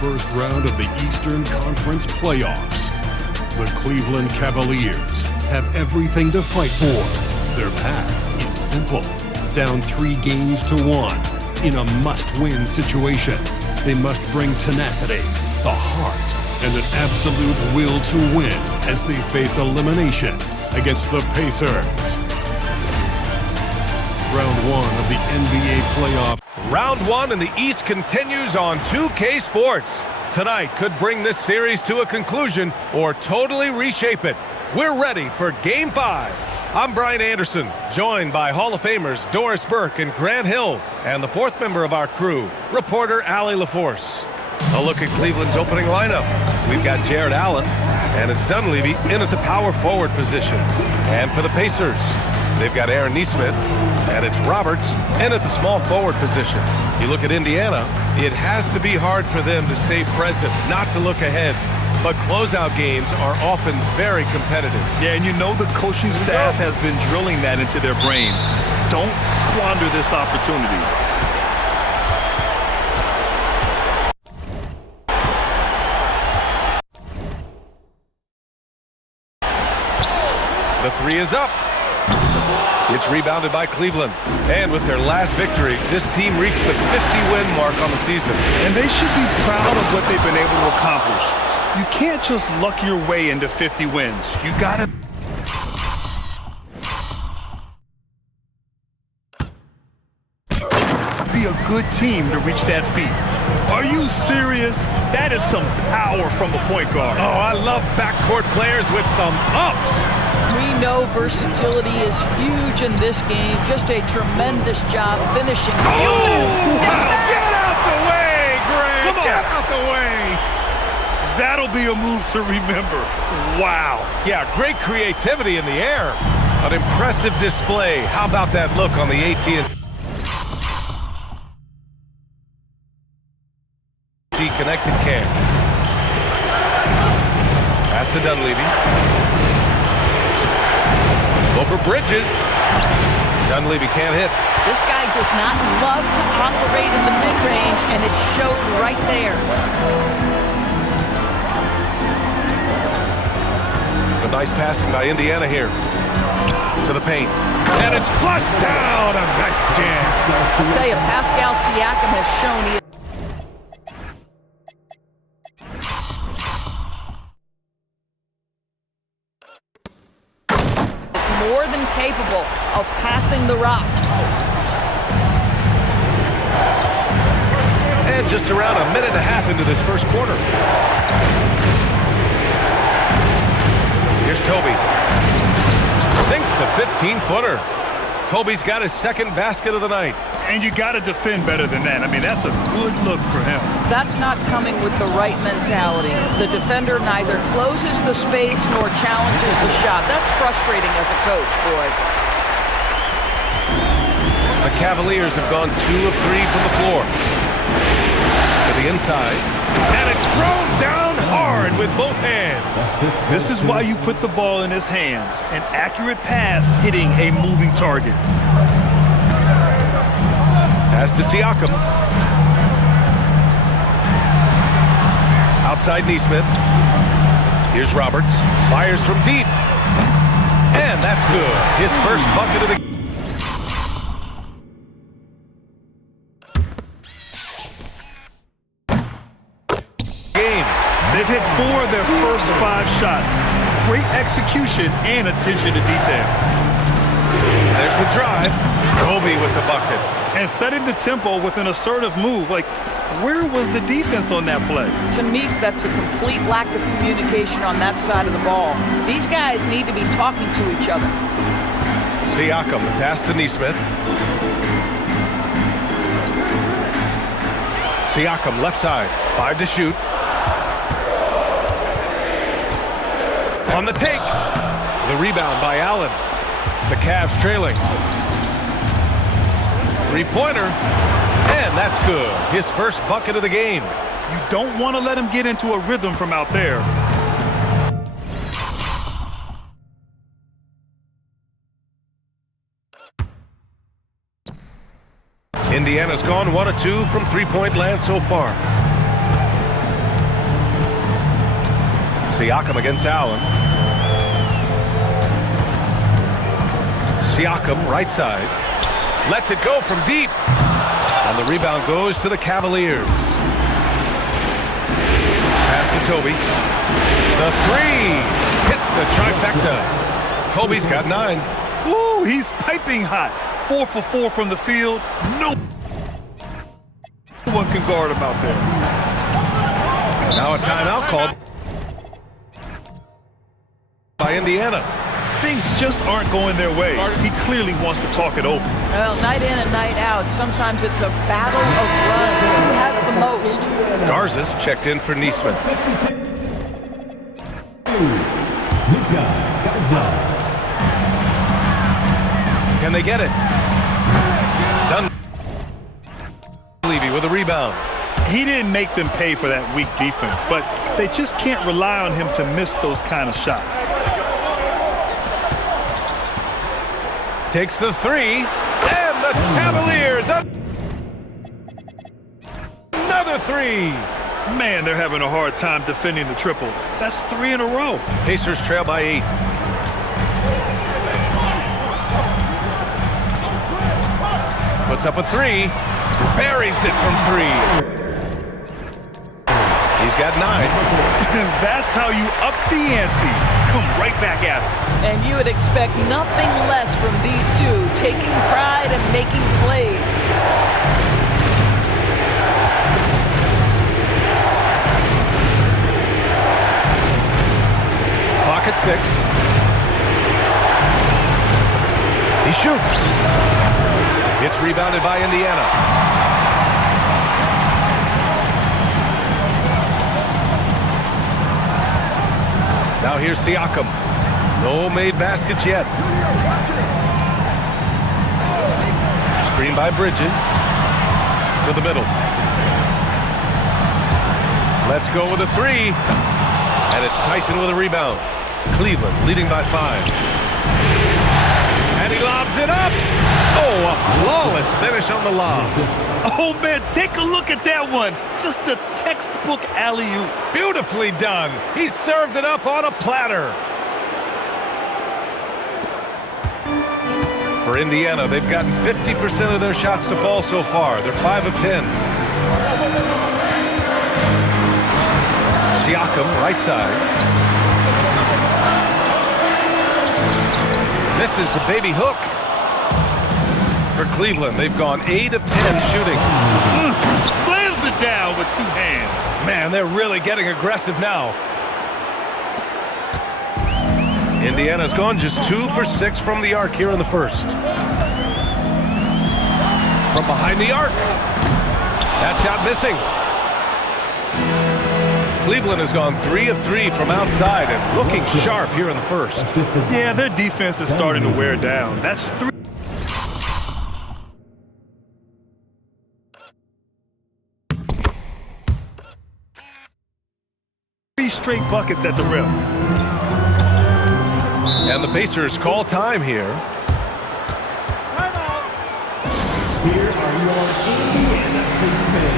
first round of the Eastern Conference playoffs. The Cleveland Cavaliers have everything to fight for. Their path is simple. Down 3 games to 1 in a must-win situation. They must bring tenacity, the heart, and an absolute will to win as they face elimination against the Pacers. Round 1 of the NBA playoff. Round 1 in the East continues on 2K Sports. Tonight could bring this series to a conclusion or totally reshape it. We're ready for Game 5. I'm Brian Anderson, joined by Hall of Famers Doris Burke and Grant Hill, and the 4th member of our crew, reporter Allie LaForce. A look at Cleveland's opening lineup. We've got Jared Allen, and it's Dunleavy in at the power forward position. And for the Pacers, they've got Aaron Nesmith, and it's Roberts in at the small forward position. You look at Indiana, it has to be hard for them to stay present, not to look ahead. But closeout games are often very competitive. Yeah, and you know the coaching staff has been drilling that into their brains. Don't squander this opportunity. The 3 is up. It's rebounded by Cleveland. And with their last victory, this team reached the 50-win mark on the season. And they should be proud of what they've been able to accomplish. You can't just luck your way into 50 wins. You gotta be a good team to reach that feat. Are you serious? That is some power from a point guard. Oh, I love backcourt players with some ups. We know versatility is huge in this game. Just a tremendous job finishing. Oh, get out the way, Grant! Come on. Get out the way! That'll be a move to remember. Wow. Yeah, great creativity in the air. An impressive display. How about that look on the AT&T connected cam? Pass to Dunleavy. Over Bridges. Dunleavy can't hit. This guy does not love to operate in the mid-range, and it showed right there. So nice passing by Indiana here. To the paint. And it's flushed down. A nice jam. I'll tell you, Pascal Siakam has shown he more than capable of passing the rock. And just around a minute and a half into this first quarter. Here's Toby. Sinks the 15-footer. Toby's got his 2nd basket of the night. And you got to defend better than that. I mean, that's a good look for him. That's not coming with the right mentality. The defender neither closes the space nor challenges the shot. That's frustrating as a coach, boy. The Cavaliers have gone 2 of 3 from the floor. To the inside. And it's thrown down hard with both hands. This is why you put the ball in his hands. An accurate pass hitting a moving target. Pass to Siakam. Outside Nesmith. Here's Roberts. Fires from deep. And that's good. His first bucket of the game. They've hit 4 of their first 5 shots. Great execution and attention to detail. There's the drive. Kobe with the bucket. And setting the tempo with an assertive move. Like, where was the defense on that play? To me, that's a complete lack of communication on that side of the ball. These guys need to be talking to each other. Siakam, pass to Nesmith. Siakam, left side. 5 to shoot. On the take. The rebound by Allen. The Cavs trailing. 3-pointer. And that's good. His first bucket of the game. You don't want to let him get into a rhythm from out there. Indiana's gone 1 of 2 from 3-point land so far. Siakam against Allen. Siakam, right side. Lets it go from deep. And the rebound goes to the Cavaliers. Pass to Toby. The three hits the trifecta. Toby's got 9. Woo, he's piping hot. 4 for 4 from the field. No one can guard him out there. Now a timeout called by Indiana. Things just aren't going their way. He clearly wants to talk it over. Well, night in and night out, sometimes it's a battle of runs. Who has the most? Garza's checked in for Neesmith. Can they get it? Levy with a rebound. He didn't make them pay for that weak defense, but they just can't rely on him to miss those kind of shots. Takes the 3, and the Cavaliers. Another 3. Man, they're having a hard time defending the triple. That's 3 in a row. Pacers trail by 8. Puts up a 3. Buries it from 3. He's got 9. That's how you up the ante. Come right back at him. And you would expect nothing less from these two, taking pride and making plays. Clock at 6. He shoots. It's rebounded by Indiana. Now here's Siakam. No made baskets yet. Screen by Bridges. To the middle. Let's go with a 3. And it's Tyson with a rebound. Cleveland leading by 5. And he lobs it up. Oh, a flawless finish on the lob. Oh, man, take a look at that one. Just a textbook alley-oop. Beautifully done. He served it up on a platter. For Indiana, they've gotten 50% of their shots to fall so far. They're 5 of 10. Siakam, right side. This is the baby hook. For Cleveland, they've gone 8 of 10 shooting. Slams it down with 2 hands. Man, they're really getting aggressive now. Indiana's gone just 2 for 6 from the arc here in the first. From behind the arc. That shot missing. Cleveland has gone 3 of 3 from outside and looking sharp here in the first. Yeah, their defense is starting to wear down. That's 3 straight buckets at the rim. And the Pacers call time here. Timeout. Here are your Indiana Pacers.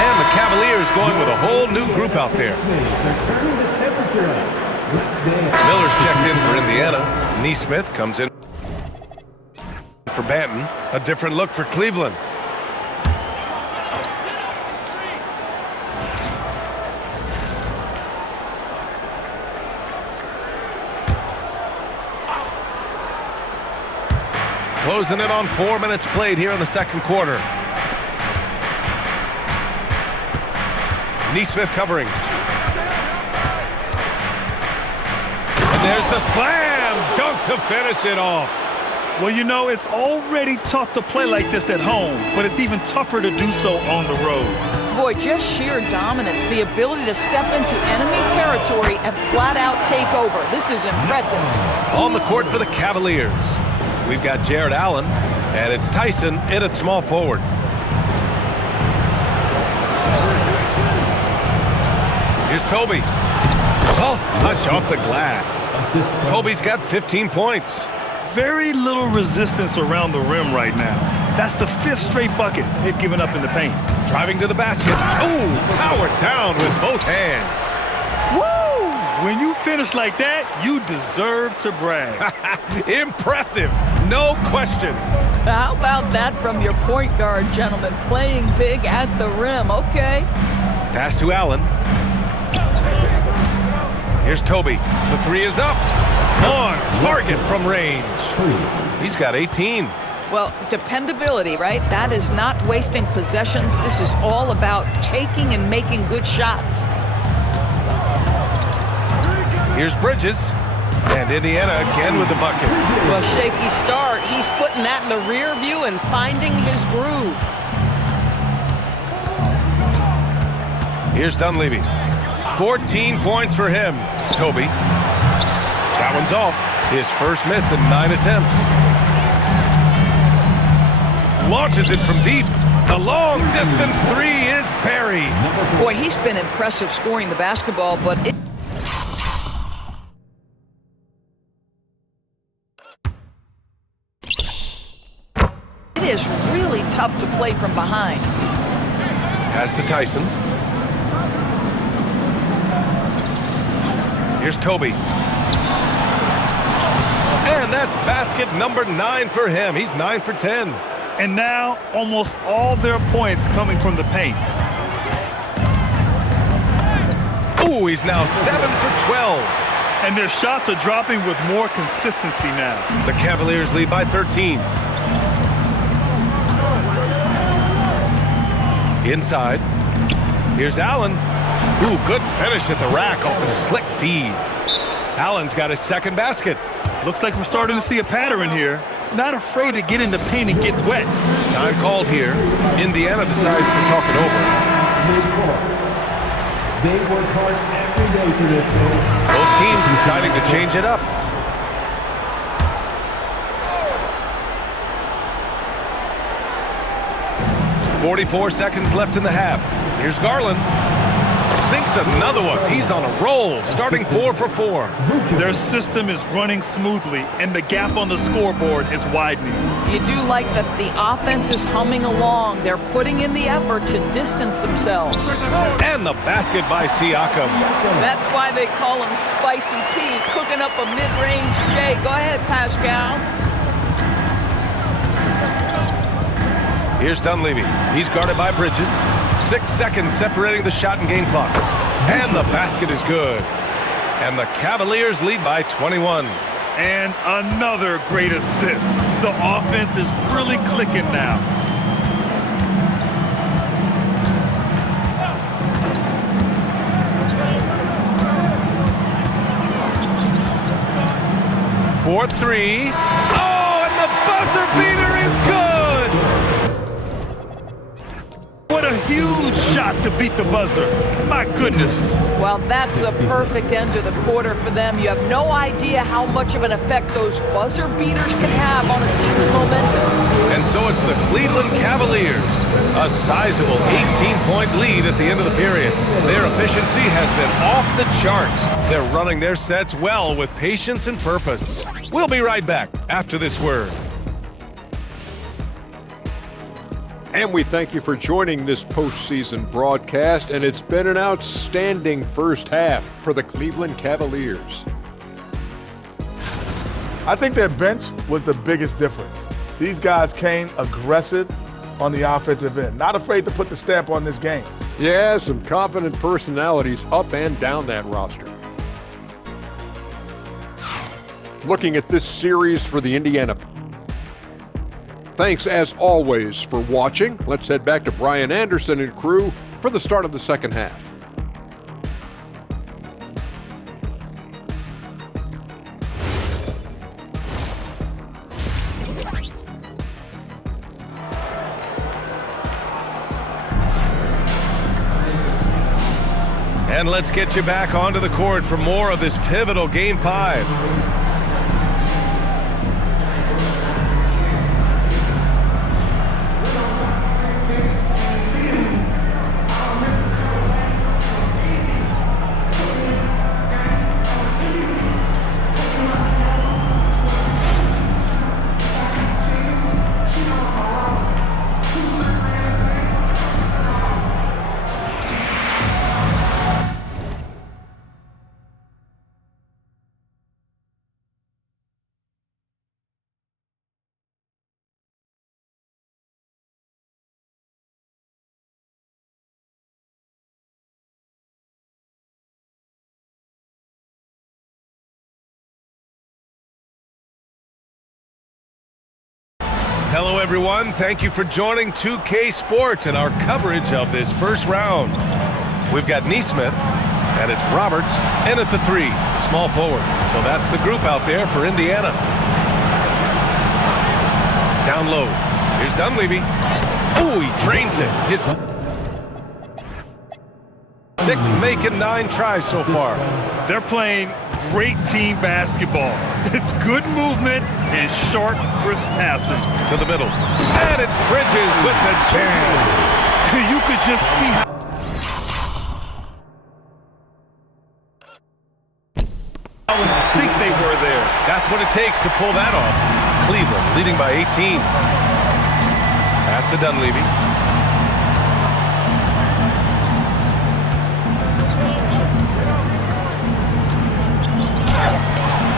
And the Cavaliers going with a whole new group out there. They're turning the temperature up. Let's dance. Miller's checked in for Indiana. Neesmith comes in for Banton. A different look for Cleveland. Closing in on 4 minutes played here in the second quarter. Neesmith covering. And there's the slam dunk to finish it off. Well, you know, it's already tough to play like this at home, but it's even tougher to do so on the road. Boy, just sheer dominance, the ability to step into enemy territory and flat out take over. This is impressive. On the court for the Cavaliers, we've got Jared Allen, and it's Tyson in at small forward. Here's Toby. Soft touch off the glass. Toby's got 15 points. Very little resistance around the rim right now. That's the 5th straight bucket they've given up in the paint. Driving to the basket. Ooh, powered down with both hands. Woo! When you finish like that, you deserve to brag. Impressive, no question. How about that from your point guard, gentlemen? Playing big at the rim. Okay. Pass to Allen. Here's Toby. The three is up. On target from range. He's got 18. Well, dependability, right? That is not wasting possessions. This is all about taking and making good shots. Here's Bridges. And Indiana again with the bucket. Well, shaky start. He's putting that in the rear view and finding his groove. Here's Dunleavy. 14 points for him. Toby. That one's off. His first miss in 9 attempts. Launches it from deep. The long distance three is buried. Boy, he's been impressive scoring the basketball, but it is really tough to play from behind. Pass to Tyson. Here's Toby. And that's basket number 9 for him. He's 9 for 10. And now, almost all their points coming from the paint. Ooh, he's now 7 for 12. And their shots are dropping with more consistency now. The Cavaliers lead by 13. Inside. Here's Allen. Ooh, good finish at the rack off the slick feed. Allen's got his second basket. Looks like we're starting to see a pattern here. Not afraid to get in the paint and get wet. Time called here. Indiana decides to talk it over. They work hard every day for this game. Both teams deciding to change it up. .44 seconds left in the half. Here's Garland. Sinks another one. He's on a roll, starting 4 for 4. Their system is running smoothly, and the gap on the scoreboard is widening. You do like that the offense is humming along. They're putting in the effort to distance themselves. And the basket by Siakam. That's why they call him Spicy P, cooking up a mid-range J. Go ahead, Pascal. Here's Dunleavy. He's guarded by Bridges. 6 seconds separating the shot and game clocks. And the basket is good. And the Cavaliers lead by 21. And another great assist. The offense is really clicking now. For 3. Oh, and the buzzer beater is good! What a huge shot to beat the buzzer. My goodness. Well, that's the perfect end to the quarter for them. You have no idea how much of an effect those buzzer beaters can have on a team's momentum. And so it's the Cleveland Cavaliers. A sizable 18-point lead at the end of the period. Their efficiency has been off the charts. They're running their sets well with patience and purpose. We'll be right back after this word. And we thank you for joining this postseason broadcast, and it's been an outstanding first half for the Cleveland Cavaliers. I think their bench was the biggest difference. These guys came aggressive on the offensive end, not afraid to put the stamp on this game. Yeah, some confident personalities up and down that roster. Looking at this series for the Indiana. Thanks, as always, for watching. Let's head back to Brian Anderson and crew for the start of the second half. And let's get you back onto the court for more of this pivotal Game 5. Hello, everyone. Thank you for joining 2K Sports and our coverage of this first round. We've got Neesmith, and it's Roberts, and at the 3, small forward. So that's the group out there for Indiana. Down low. Here's Dunleavy. Oh, he drains it. His 6th make and 9 tries so far. They're playing great team basketball. It's good movement and sharp, crisp passing. To the middle. And it's Bridges with the jam. You could just see how in sync they were there. That's what it takes to pull that off. Cleveland leading by 18. Pass to Dunleavy.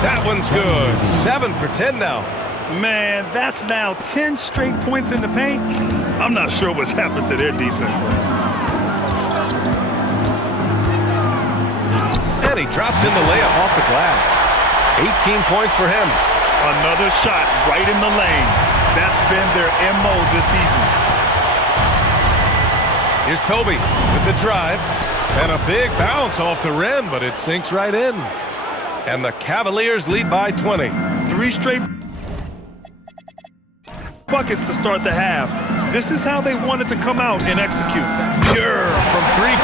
That one's good. 7 for 10 now. Man, that's now 10 straight points in the paint. I'm not sure what's happened to their defense. And he drops in the layup off the glass. 18 points for him. Another shot right in the lane. That's been their MO this evening. Here's Toby with the drive. And a big bounce off the rim, but it sinks right in. And the Cavaliers lead by 20. 3 straight buckets to start the half. This is how they wanted to come out and execute. Pure from 3.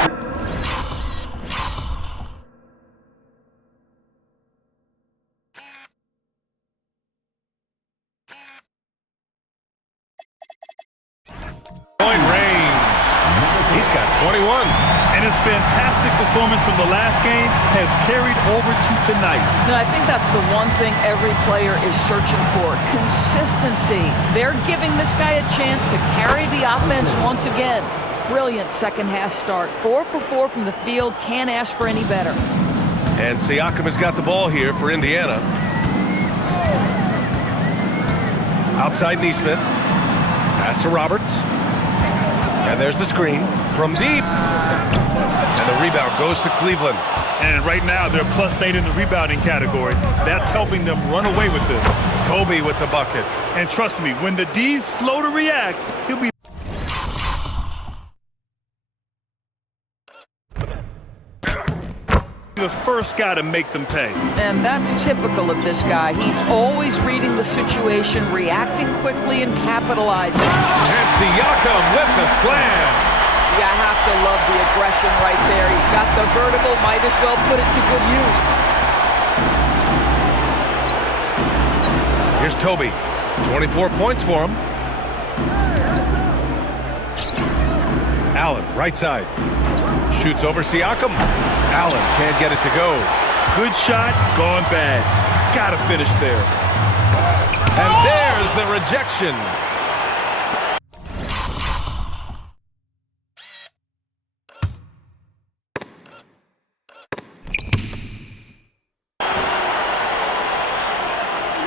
Point range. He's got 21. And his fantastic performance from the last game has carried over to tonight. No, I think that's the one thing every player is searching for. Consistency. They're giving this guy a chance to carry the offense once again. Brilliant second half start. 4 for 4 from the field. Can't ask for any better. And Siakam has got the ball here for Indiana. Outside Neesmith. Pass to Roberts. And there's the screen from deep. And the rebound goes to Cleveland. And right now, they're +8 in the rebounding category. That's helping them run away with this. Toby with the bucket. And trust me, when the D's slow to react, he'll be the first guy to make them pay. And that's typical of this guy. He's always reading the situation, reacting quickly, and capitalizing. And Siakam with the slam. You have to love the aggression right there. He's got the vertical, might as well put it to good use. Here's Toby. 24 points for him. Allen, right side. Shoots over Siakam. Allen can't get it to go. Good shot, gone bad. Gotta finish there. And there's the rejection.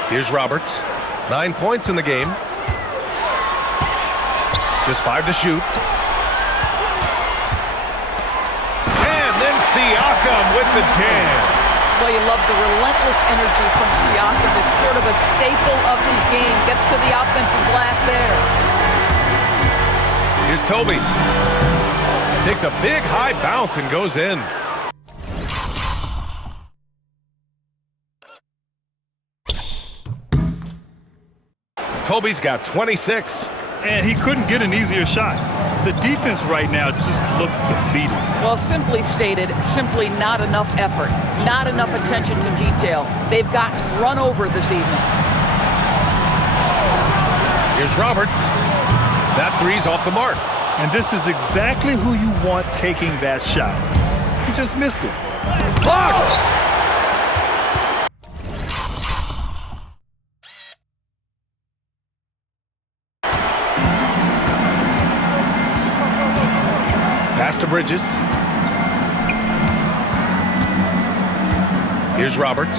Here's Roberts. 9 points in the game. Just 5 to shoot. And then Siakam with the jam. Well, you love the relentless energy from Siakam. It's sort of a staple of his game. Gets to the offensive glass there. Here's Toby. Takes a big high bounce and goes in. Toby's got 26. And he couldn't get an easier shot. The defense right now just looks defeated. Well, simply stated, simply not enough effort, not enough attention to detail. They've gotten run over this evening. Here's Roberts. That three's off the mark. And this is exactly who you want taking that shot. He just missed it. Blocked! Pass to Bridges. Here's Roberts.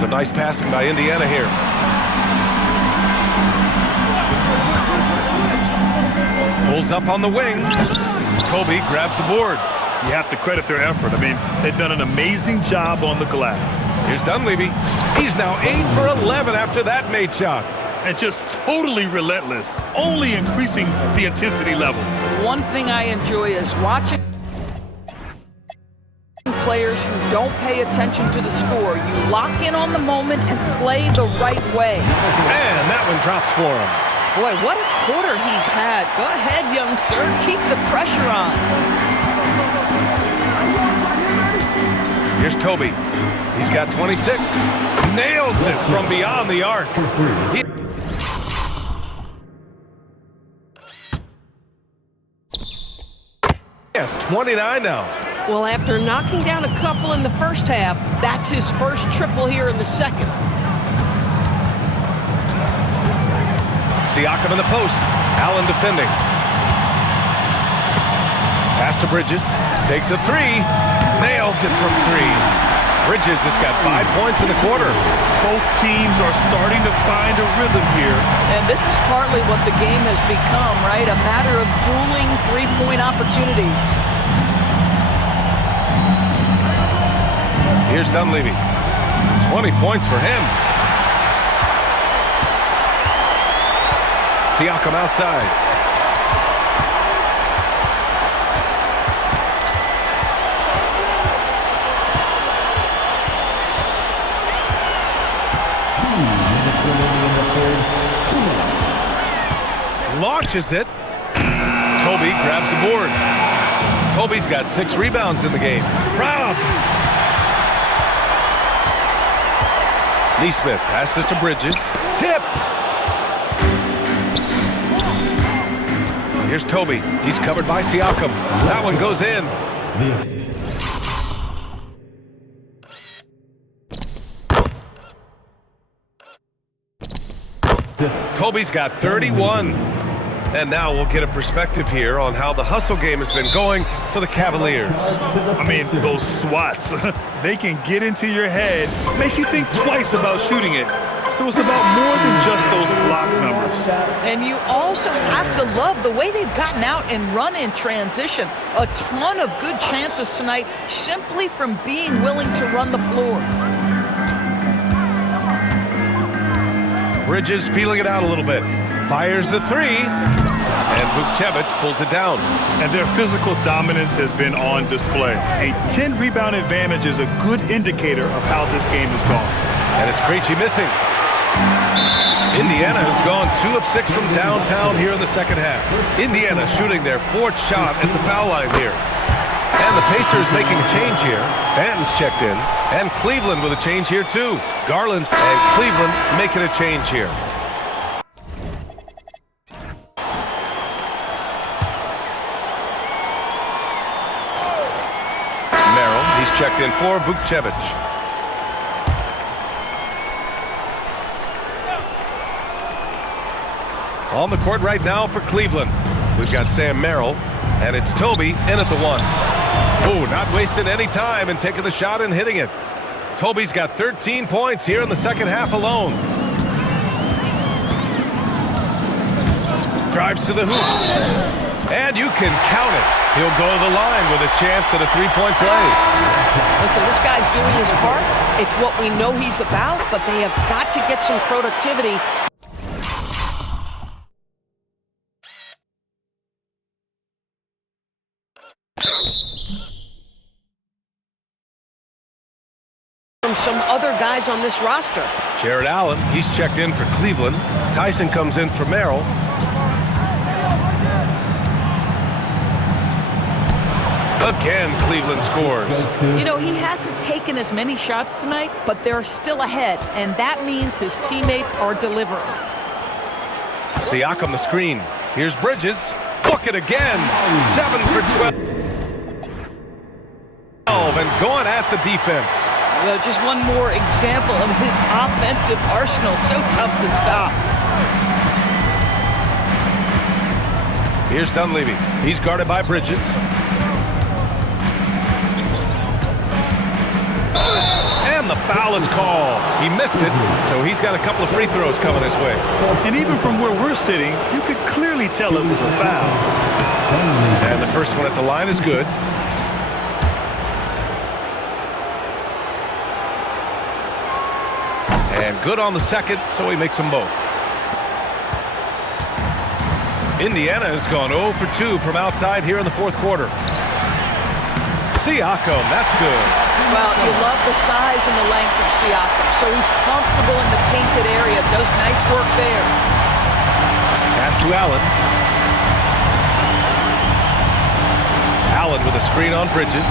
Some nice passing by Indiana here. Pulls up on the wing. Toby grabs the board. You have to credit their effort. I mean, they've done an amazing job on the glass. Here's Dunleavy. He's now 8 for 11 after that made shot. and just totally relentless, only increasing the intensity level. One thing I enjoy is watching players who don't pay attention to the score. You lock in on the moment and play the right way. And that one drops for him. Boy, what a quarter he's had. Go ahead, young sir. Keep the pressure on. Here's Toby. He's got 26. Nails it from beyond the arc. Yes, 29 now. Well, after knocking down a couple in the first half, that's his first triple here in the second. Siakam in the post. Allen defending. Pass to Bridges. Takes a three. Nails it from three. Bridges has got 5 points in the quarter. Both teams are starting to find a rhythm here. And this is partly what the game has become, right? A matter of dueling three-point opportunities. Here's Dunleavy. 20 points for him. Siakam outside. Launches it. Toby grabs the board. Toby's got 6 rebounds in the game. Robbed. Neesmith passes to Bridges. Tipped. Here's Toby. He's covered by Siakam. That one goes in. Toby's got 31. And now we'll get a perspective here on how the hustle game has been going for the Cavaliers. I mean, those swats, they can get into your head, make you think twice about shooting it. So it's about more than just those block numbers. And you also have to love the way they've gotten out and run in transition. A ton of good chances tonight simply from being willing to run the floor. Bridges feeling it out a little bit. Fires the three. And Vukcevic pulls it down. And their physical dominance has been on display. A 10-rebound advantage is a good indicator of how this game has gone. And it's Krejci missing. Indiana has gone 2 of 6 from downtown here in the second half. Indiana shooting their 4th shot at the foul line here. And the Pacers making a change here. Banton's checked in. And Cleveland with a change here too. Garland and Cleveland making a change here. Merrill, he's checked in for Vukcevic. On the court right now for Cleveland, we've got Sam Merrill, and it's Toby in at the 1. Oh, not wasting any time and taking the shot and hitting it. Toby's got 13 points here in the second half alone. Drives to the hoop. And you can count it. He'll go to the line with a chance at a 3-point play. Listen, this guy's doing his part. It's what we know he's about, but they have got to get some productivity. From some other guys on this roster. Jared Allen, he's checked in for Cleveland. Tyson comes in for Merrill. Again, Cleveland scores. You know, he hasn't taken as many shots tonight, but they're still ahead, and that means his teammates are delivering. Siakam the screen. Here's Bridges. Book it again. 7 for 12. And going at the defense. Well, just one more example of his offensive arsenal. So tough to stop. Here's Dunleavy. He's guarded by Bridges. And the foul is called. He missed it, so he's got a couple of free throws coming his way. And even from where we're sitting, you could clearly tell it was a foul. And the first one at the line is good. And good on the second, so he makes them both. Indiana has gone 0 for 2 from outside here in the fourth quarter. Siakam, that's good. Well, you love the size and the length of Siakam, so he's comfortable in the painted area, does nice work there. Pass to Allen. Allen with a screen on Bridges.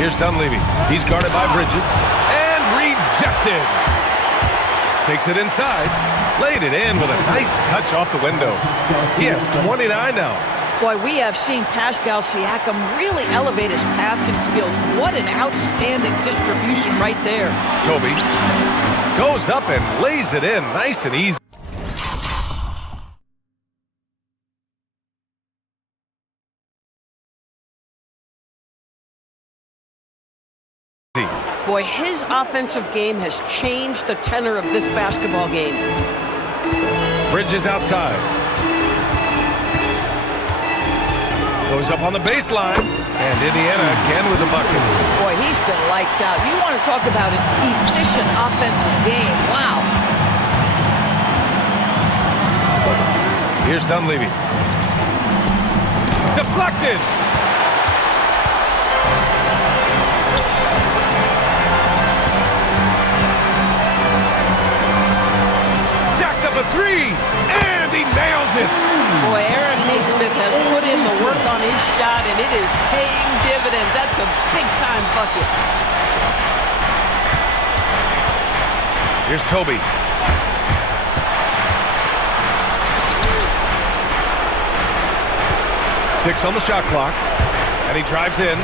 Here's Dunleavy. He's guarded by Bridges. And rejected. Takes it inside. Laid it in with a nice touch off the window. He has 29 now. Boy, we have seen Pascal Siakam really elevate his passing skills. What an outstanding distribution right there. Toby goes up and lays it in nice and easy. Boy, his offensive game has changed the tenor of this basketball game. Bridges outside. Goes up on the baseline. And Indiana again with the bucket. Boy, he's been lights out. You want to talk about an efficient offensive game. Wow. Here's Dunleavy. Deflected. Jacks up a three. And he nails it. Boy, Aaron Nesmith has put in the work on his shot, and it is paying dividends. That's a big-time bucket. Here's Toby. Six on the shot clock. And he drives in.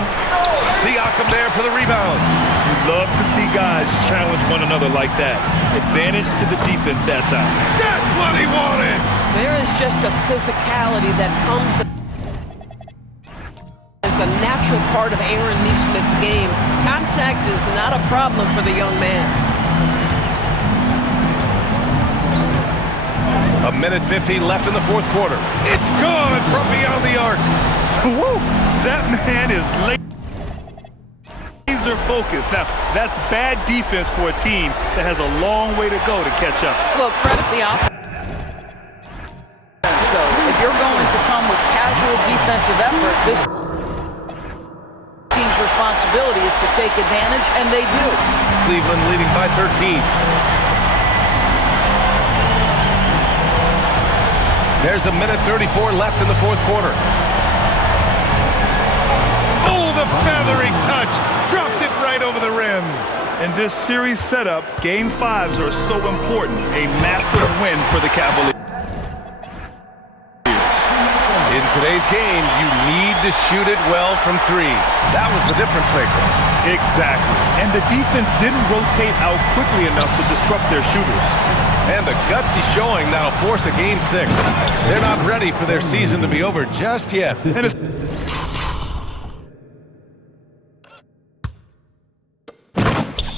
Siakam there for the rebound. You love to see guys challenge one another like that. Advantage to the defense that time. That's what he wanted. There is just a physicality that comes as a natural part of Aaron Nesmith's game. Contact is not a problem for the young man. A minute 15 left in the fourth quarter. It's good from beyond the arc. Woo! That man is laser focused. Now, that's bad defense for a team that has a long way to go to catch up. Well, credit the offense. So, if you're going to come with casual defensive effort, this team's responsibility is to take advantage, and they do. Cleveland leading by 13. There's a minute 34 left in the fourth quarter. Oh, the feathery touch. Dropped it right over the rim. In this series setup, Game 5s are so important. A massive win for the Cavaliers. In today's game, you need to shoot it well from three. That was the difference maker. Exactly. And the defense didn't rotate out quickly enough to disrupt their shooters. And the guts he's showing now force a game 6. They're not ready for their season to be over just yet. And it's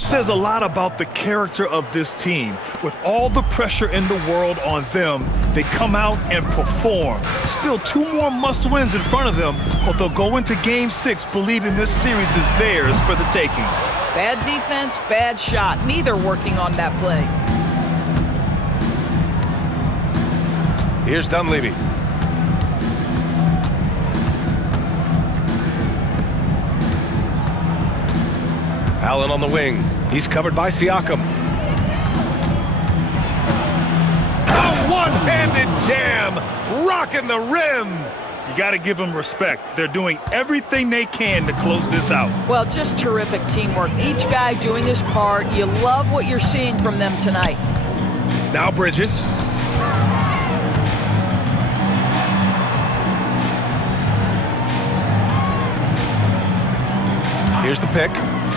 says a lot about the character of this team. With all the pressure in the world on them, they come out and perform. Still 2 more must-wins in front of them, but they'll go into Game 6 believing this series is theirs for the taking. Bad defense, bad shot. Neither working on that play. Here's Dunleavy. Allen on the wing. He's covered by Siakam. A one-handed jam, rocking the rim. You got to give them respect. They're doing everything they can to close this out. Well, just terrific teamwork. Each guy doing his part. You love what you're seeing from them tonight. Now Bridges. Here's the pick.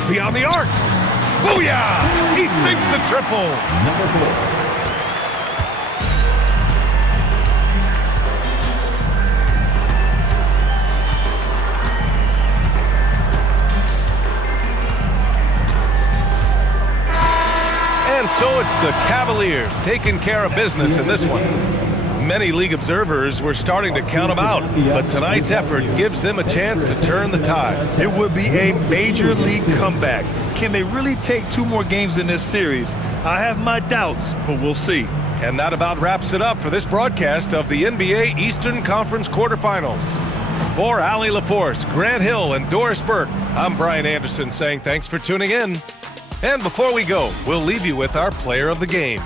Beyond the arc. Booyah! He sinks the triple. Number 4. And so it's the Cavaliers taking care of business in this one. Many league observers were starting to count them out, but tonight's effort gives them a chance to turn the tide. It would be a major league comeback. Can they really take 2 more games in this series? I have my doubts, but we'll see. And that about wraps it up for this broadcast of the NBA Eastern Conference quarterfinals. For Allie LaForce, Grant Hill, and Doris Burke, I'm Brian Anderson saying thanks for tuning in. And before we go, we'll leave you with our player of the game.